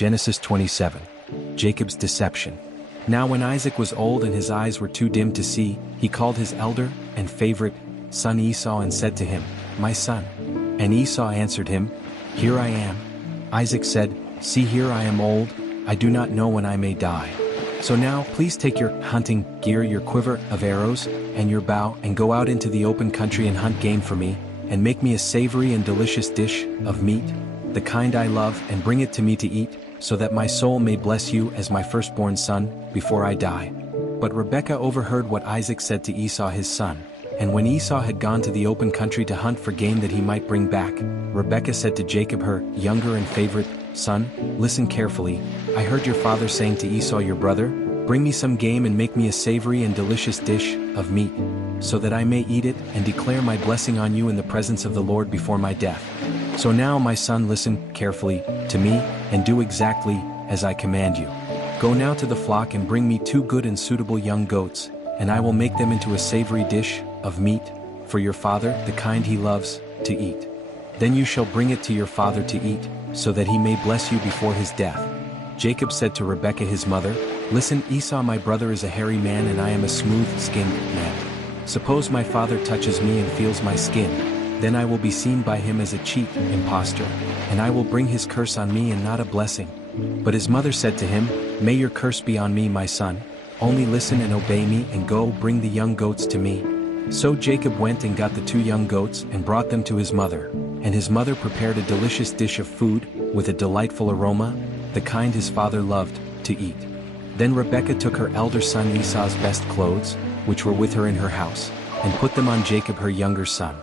Genesis 27. Jacob's deception. Now when Isaac was old and his eyes were too dim to see, he called his elder and favorite son Esau and said to him, "My son." And Esau answered him, "Here I am." Isaac said, "See, here I am old, I do not know when I may die. So now please take your hunting gear, your quiver of arrows, and your bow, and go out into the open country and hunt game for me, and make me a savory and delicious dish of meat, the kind I love, and bring it to me to eat, so that my soul may bless you as my firstborn son, before I die." But Rebekah overheard what Isaac said to Esau his son. And when Esau had gone to the open country to hunt for game that he might bring back, Rebekah said to Jacob her younger and favorite son, "Listen carefully, I heard your father saying to Esau your brother, 'Bring me some game and make me a savory and delicious dish of meat, so that I may eat it and declare my blessing on you in the presence of the Lord before my death.' So now, my son, listen carefully to me, and do exactly as I command you. Go now to the flock and bring me 2 good and suitable young goats, and I will make them into a savory dish of meat for your father, the kind he loves to eat. Then you shall bring it to your father to eat, so that he may bless you before his death." Jacob said to Rebekah his mother, "Listen, Esau my brother is a hairy man and I am a smooth-skinned man. Suppose my father touches me and feels my skin, then I will be seen by him as a cheat impostor, and I will bring his curse on me and not a blessing." But his mother said to him, "May your curse be on me, my son. Only listen and obey me, and go bring the young goats to me." So Jacob went and got the 2 young goats and brought them to his mother, and his mother prepared a delicious dish of food with a delightful aroma, the kind his father loved to eat. Then Rebekah took her elder son Esau's best clothes, which were with her in her house, and put them on Jacob her younger son.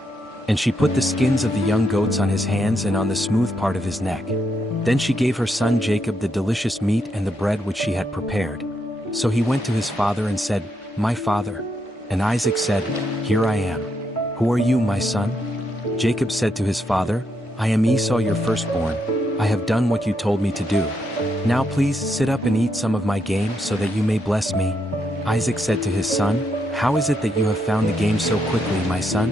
And she put the skins of the young goats on his hands and on the smooth part of his neck. Then she gave her son Jacob the delicious meat and the bread which she had prepared. So he went to his father and said, "My father." And Isaac said, "Here I am." "Who are you, my son?" Jacob said to his father, "I am Esau your firstborn. I have done what you told me to do. Now please sit up and eat some of my game so that you may bless me." Isaac said to his son, "How is it that you have found the game so quickly, my son?"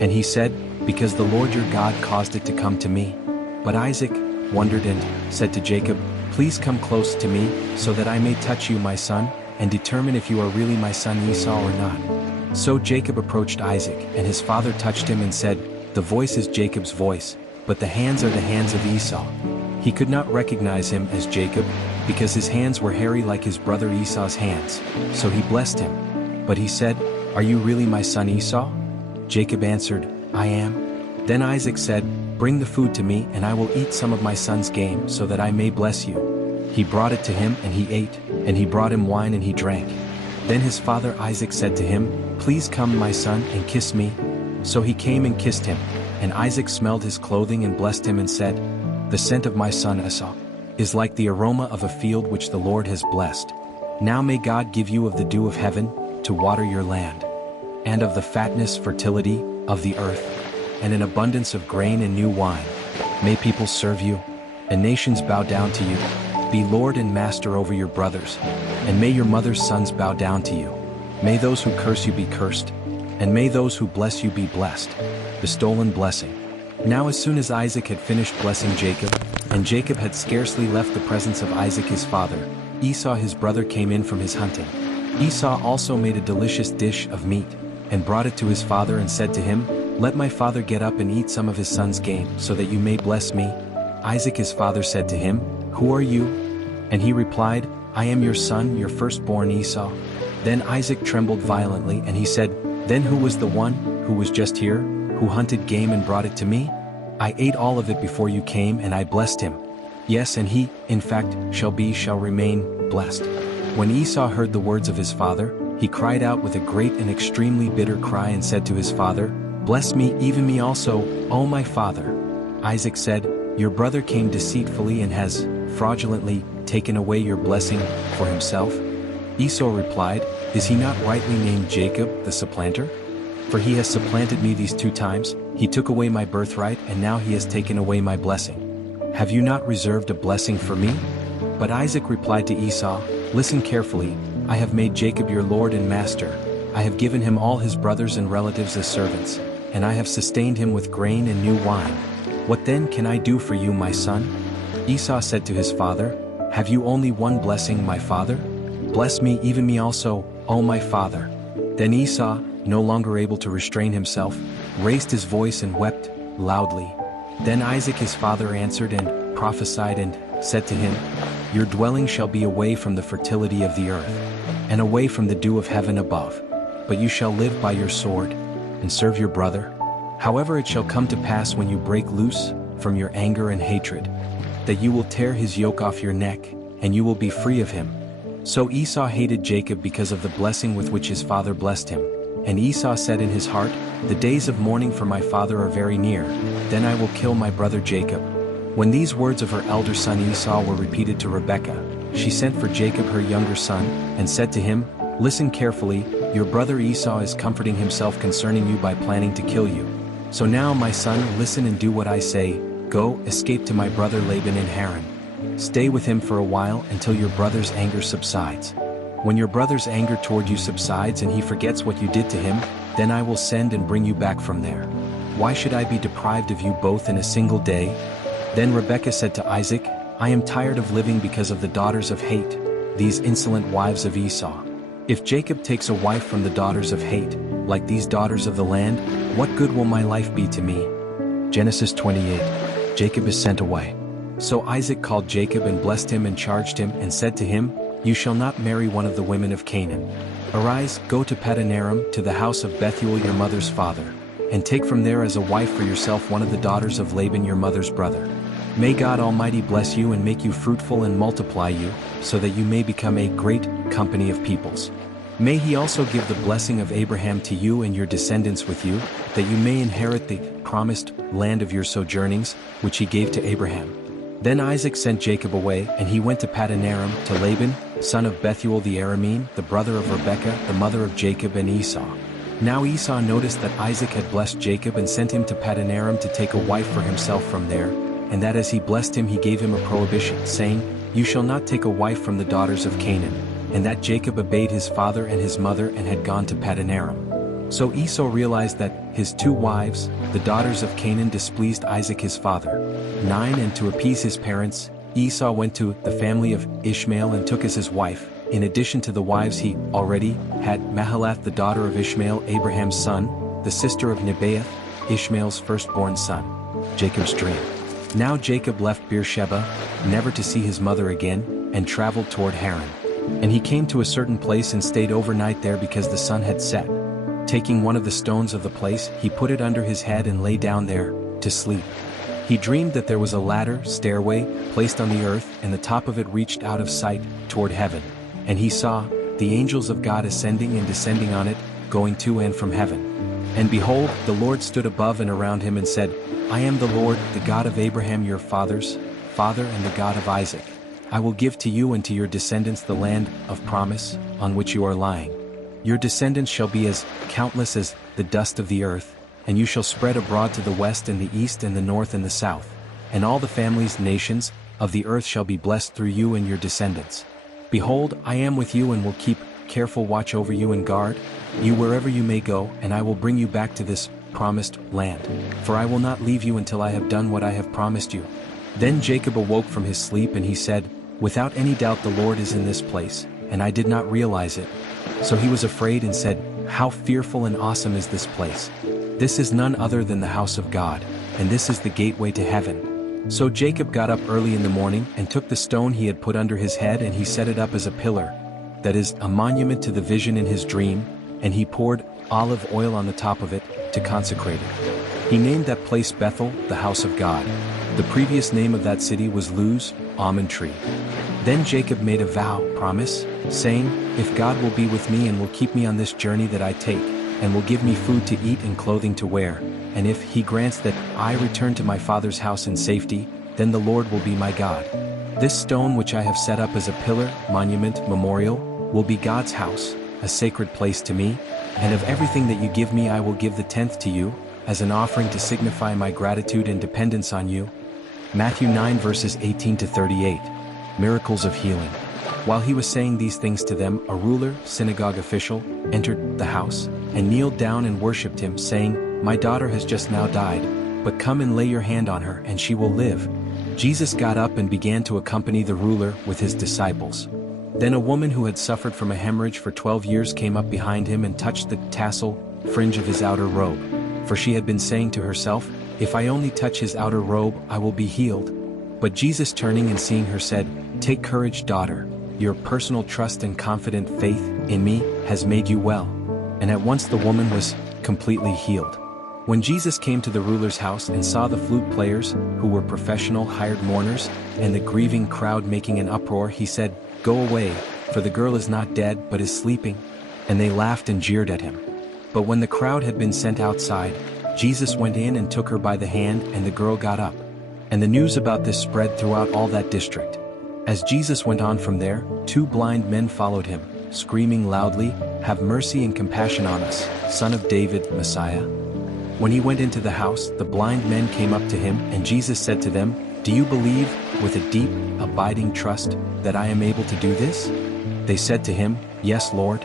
And he said, "Because the Lord your God caused it to come to me." But Isaac wondered and said to Jacob, "Please come close to me, so that I may touch you, my son, and determine if you are really my son Esau or not." So Jacob approached Isaac, and his father touched him and said, "The voice is Jacob's voice, but the hands are the hands of Esau." He could not recognize him as Jacob, because his hands were hairy like his brother Esau's hands, so he blessed him. But he said, "Are you really my son Esau?" Jacob answered, "I am." Then Isaac said, "Bring the food to me, and I will eat some of my son's game, so that I may bless you." He brought it to him, and he ate, and he brought him wine, and he drank. Then his father Isaac said to him, "Please come, my son, and kiss me." So he came and kissed him, and Isaac smelled his clothing and blessed him and said, "The scent of my son Esau is like the aroma of a field which the Lord has blessed. Now may God give you of the dew of heaven to water your land, and of the fatness, fertility of the earth, and an abundance of grain and new wine. May people serve you, and nations bow down to you. Be Lord and master over your brothers, and may your mother's sons bow down to you. May those who curse you be cursed, and may those who bless you be blessed." The stolen blessing. Now as soon as Isaac had finished blessing Jacob, and Jacob had scarcely left the presence of Isaac his father, Esau his brother came in from his hunting. Esau also made a delicious dish of meat, and brought it to his father and said to him, "Let my father get up and eat some of his son's game, so that you may bless me." Isaac his father said to him, "Who are you?" And he replied, "I am your son, your firstborn Esau." Then Isaac trembled violently, and he said, "Then who was the one who was just here, who hunted game and brought it to me? I ate all of it before you came, and I blessed him. Yes, and he, in fact, shall remain blessed." When Esau heard the words of his father, he cried out with a great and extremely bitter cry and said to his father, "Bless me, even me also, O my father." Isaac said, "Your brother came deceitfully and has fraudulently taken away your blessing for himself." Esau replied, "Is he not rightly named Jacob, the supplanter? For he has supplanted me these 2 times, he took away my birthright, and now he has taken away my blessing. Have you not reserved a blessing for me?" But Isaac replied to Esau, "Listen carefully, I have made Jacob your lord and master. I have given him all his brothers and relatives as servants, and I have sustained him with grain and new wine. What then can I do for you, my son?" Esau said to his father, "Have you only one blessing, my father? Bless me, even me also, O my father." Then Esau, no longer able to restrain himself, raised his voice and wept loudly. Then Isaac his father answered and prophesied and said to him, "Your dwelling shall be away from the fertility of the earth, and away from the dew of heaven above. But you shall live by your sword, and serve your brother. However it shall come to pass when you break loose from your anger and hatred, that you will tear his yoke off your neck, and you will be free of him." So Esau hated Jacob because of the blessing with which his father blessed him. And Esau said in his heart, "The days of mourning for my father are very near, then I will kill my brother Jacob." When these words of her elder son Esau were repeated to Rebekah, she sent for Jacob her younger son, and said to him, "Listen carefully, your brother Esau is comforting himself concerning you by planning to kill you. So now my son, listen and do what I say. Go, escape to my brother Laban in Haran. Stay with him for a while until your brother's anger subsides. When your brother's anger toward you subsides and he forgets what you did to him, then I will send and bring you back from there. Why should I be deprived of you both in a single day?" Then Rebekah said to Isaac, "I am tired of living because of the daughters of hate, these insolent wives of Esau. If Jacob takes a wife from the daughters of hate, like these daughters of the land, what good will my life be to me?" Genesis 28. Jacob is sent away. So Isaac called Jacob and blessed him and charged him and said to him, "You shall not marry one of the women of Canaan. Arise, go to Paddan-aram, to the house of Bethuel your mother's father, and take from there as a wife for yourself one of the daughters of Laban your mother's brother. May God Almighty bless you and make you fruitful and multiply you, so that you may become a great company of peoples. May he also give the blessing of Abraham to you and your descendants with you, that you may inherit the promised land of your sojournings, which he gave to Abraham." Then Isaac sent Jacob away, and he went to Paddan-aram, to Laban, son of Bethuel the Aramean, the brother of Rebekah, the mother of Jacob and Esau. Now Esau noticed that Isaac had blessed Jacob and sent him to Paddan-aram to take a wife for himself from there, and that as he blessed him he gave him a prohibition, saying, "You shall not take a wife from the daughters of Canaan," and that Jacob obeyed his father and his mother and had gone to Paddan-aram. So Esau realized that his two wives, the daughters of Canaan, displeased Isaac his father. 9 And to appease his parents, Esau went to the family of Ishmael and took as his wife, in addition to the wives he already had, Mahalath the daughter of Ishmael, Abraham's son, the sister of Nebaioth, Ishmael's firstborn son. Jacob's dream. Now Jacob left Beersheba, never to see his mother again, and traveled toward Haran. And he came to a certain place and stayed overnight there because the sun had set. Taking one of the stones of the place, he put it under his head and lay down there, to sleep. He dreamed that there was a ladder, stairway, placed on the earth, and the top of it reached out of sight, toward heaven. And he saw the angels of God ascending and descending on it, going to and from heaven. And behold, the Lord stood above and around him and said, "I am the Lord, the God of Abraham your father's father and the God of Isaac. I will give to you and to your descendants the land of promise, on which you are lying. Your descendants shall be as countless as the dust of the earth, and you shall spread abroad to the west and the east and the north and the south. And all the families, nations, of the earth shall be blessed through you and your descendants. Behold, I am with you and will keep careful watch over you and guard you wherever you may go, and I will bring you back to this promised land. For I will not leave you until I have done what I have promised you." Then Jacob awoke from his sleep and he said, "Without any doubt the Lord is in this place, and I did not realize it." So he was afraid and said, "How fearful and awesome is this place! This is none other than the house of God, and this is the gateway to heaven." So Jacob got up early in the morning and took the stone he had put under his head and he set it up as a pillar, that is, a monument to the vision in his dream, and he poured olive oil on the top of it, to consecrate it. He named that place Bethel, the house of God. The previous name of that city was Luz, almond tree. Then Jacob made a vow, promise, saying, "If God will be with me and will keep me on this journey that I take, and will give me food to eat and clothing to wear, and if he grants that I return to my father's house in safety, then the Lord will be my God. This stone which I have set up as a pillar, monument, memorial, will be God's house, a sacred place to me, and of everything that you give me I will give the 10th to you, as an offering to signify my gratitude and dependence on you." Matthew 9 verses 18 to 38. Miracles of healing. While he was saying these things to them, a ruler, synagogue official, entered the house, and kneeled down and worshipped him, saying, "My daughter has just now died, but come and lay your hand on her and she will live." Jesus got up and began to accompany the ruler with his disciples. Then a woman who had suffered from a hemorrhage for 12 years came up behind him and touched the tassel fringe of his outer robe. For she had been saying to herself, "If I only touch his outer robe, I will be healed." But Jesus, turning and seeing her, said, "Take courage, daughter. Your personal trust and confident faith in me has made you well." And at once the woman was completely healed. When Jesus came to the ruler's house and saw the flute players, who were professional hired mourners, and the grieving crowd making an uproar, he said, "Go away, for the girl is not dead but is sleeping." And they laughed and jeered at him. But when the crowd had been sent outside, Jesus went in and took her by the hand, and the girl got up. And the news about this spread throughout all that district. As Jesus went on from there, 2 blind men followed him, screaming loudly, "Have mercy and compassion on us, Son of David, Messiah." When he went into the house, the blind men came up to him, and Jesus said to them, "Do you believe, with a deep, abiding trust, that I am able to do this?" They said to him, "Yes, Lord."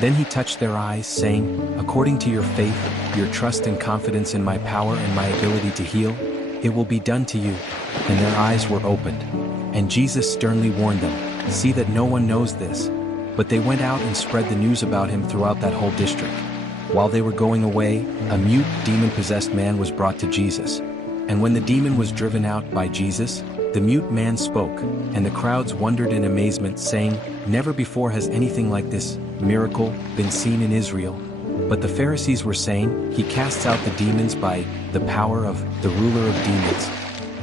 Then he touched their eyes, saying, "According to your faith, your trust and confidence in my power and my ability to heal, it will be done to you." And their eyes were opened. And Jesus sternly warned them, "See that no one knows this." But they went out and spread the news about him throughout that whole district. While they were going away, a mute, demon-possessed man was brought to Jesus. And when the demon was driven out by Jesus, the mute man spoke, and the crowds wondered in amazement, saying, "Never before has anything like this miracle been seen in Israel." But the Pharisees were saying, "He casts out the demons by the power of the ruler of demons."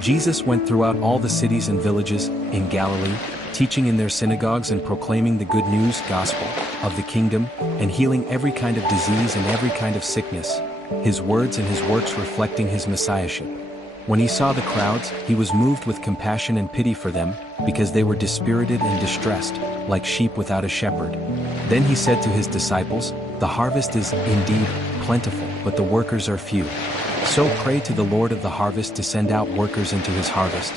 Jesus went throughout all the cities and villages in Galilee, teaching in their synagogues and proclaiming the good news gospel of the kingdom, and healing every kind of disease and every kind of sickness, his words and his works reflecting his messiahship. When he saw the crowds, he was moved with compassion and pity for them, because they were dispirited and distressed, like sheep without a shepherd. Then he said to his disciples, "The harvest is indeed plentiful, but the workers are few. So pray to the Lord of the harvest to send out workers into his harvest."